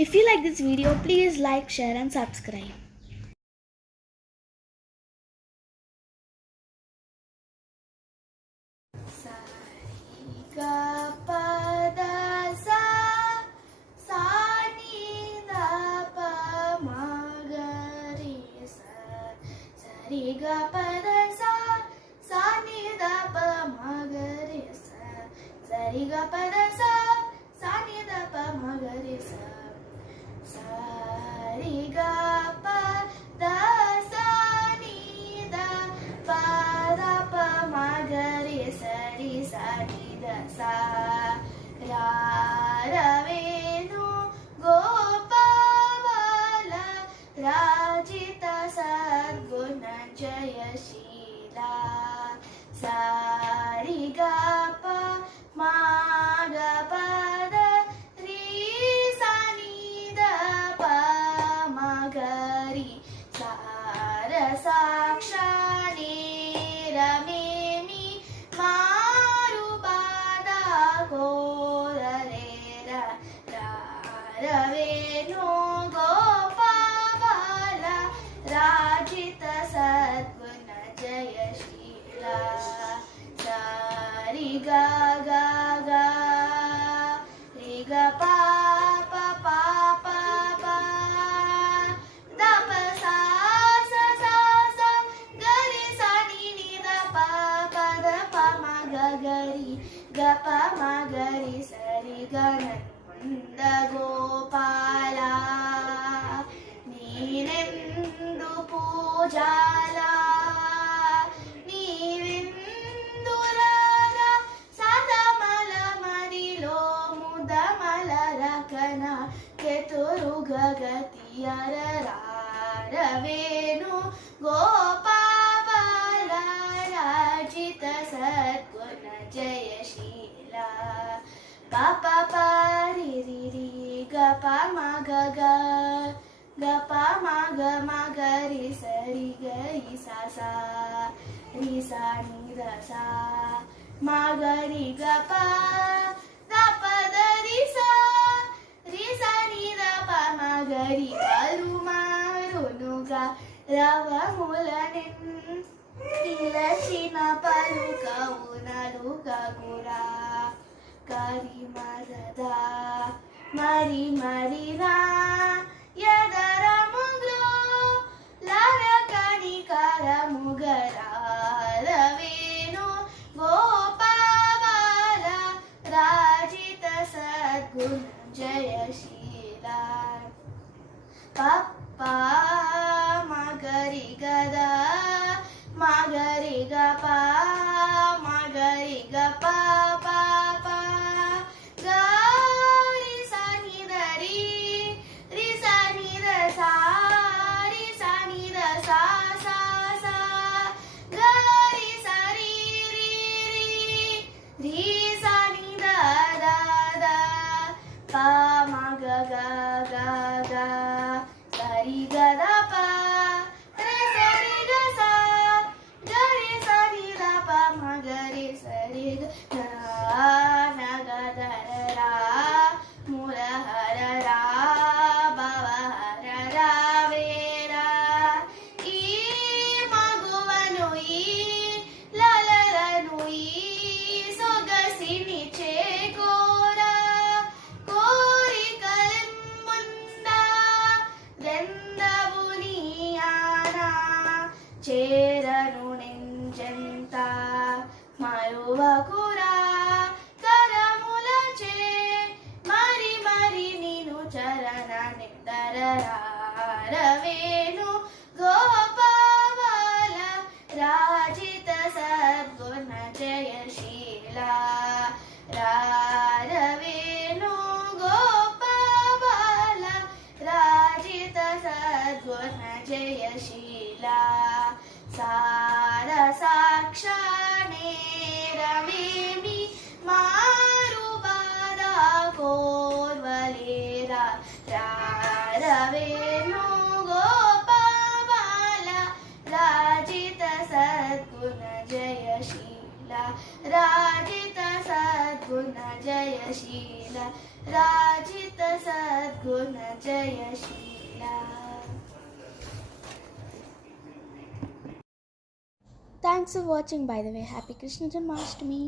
If you like this video, please like, share and subscribe. రారవేణు Gopala రాజిత సద్గుణ జయశీలా సారిగప మాగపద రీ సనిద పమగరి సార సాక్షాని రమేమి మారు బాద కోరలేర రారవేణు గోపాల రాజిత సద్గుణ జయశీలా సారి గా గా గా రి గ పా ప పా ప ప ద ప సా స సా స గ రి స ని ని ద ప ప ద ప మ గ గ రి గ ప మ గ రి స రి గ నంద గోపాల నీనెందు పూజాల నీవిందురాగా సదమల మదిలో ముదమల రకన కెతురు గగతియర రారవేణు గోపాల రాజిత సద్గుణ జయశీలా పప పరి రి రి గ ప మ గ గ గ ప మ గ మ గ రి స రి గ రి స స రి స ని ద స మ గ రి గ ప ద ప ద రి స ని ద ప మ గ రి పరు మారును గ రవముల నిలచిన పలుకవు నలుక గురా కరి మరద మరి మరి రా యదర ముగ్లో లర కని కర ముగరారవేణు గోపాల రాజిత సద్గుణ జయశీలా పప్ప మగరి గద మగరి గ ప మగరి గ ప ప ప గ రి స ని ద రి రి స ని ద స రి స ని ద స స స గ రి స రి రి రి రి స ని ద ద ద ప మ గ గ గ గ స రి గ ద ప రి స రి గ స గ రి స ని ద ప మ గ రి స రి గ న గ ద ర రా మూల హర రా భవ హర రావేరా ఈ మగువను ఈ లలరను ఈ సొగసిని చేకోరా కోరికలెంబుందా గంధవు నీయానా చేరను నెంజంత మరువకురా కరములచే మరి మరి నిను చరణ నిదర రారవేణు గోపాల రాజిత సద్గుణ జయశీలా రారవేణు గోపాల రాజిత సద్గుణ జయశీలా సార సాక్షానే రమేమి మారు బాధ కోర్వలేరా రారవేణు గోపాల రాజిత సద్గుణ జయశీలా రాజిత సద్గుణ జయశీల రాజిత సద్గుణ सद्गुणजयशीला. Thanks for watching, by the way. Happy Krishna Janmashtami.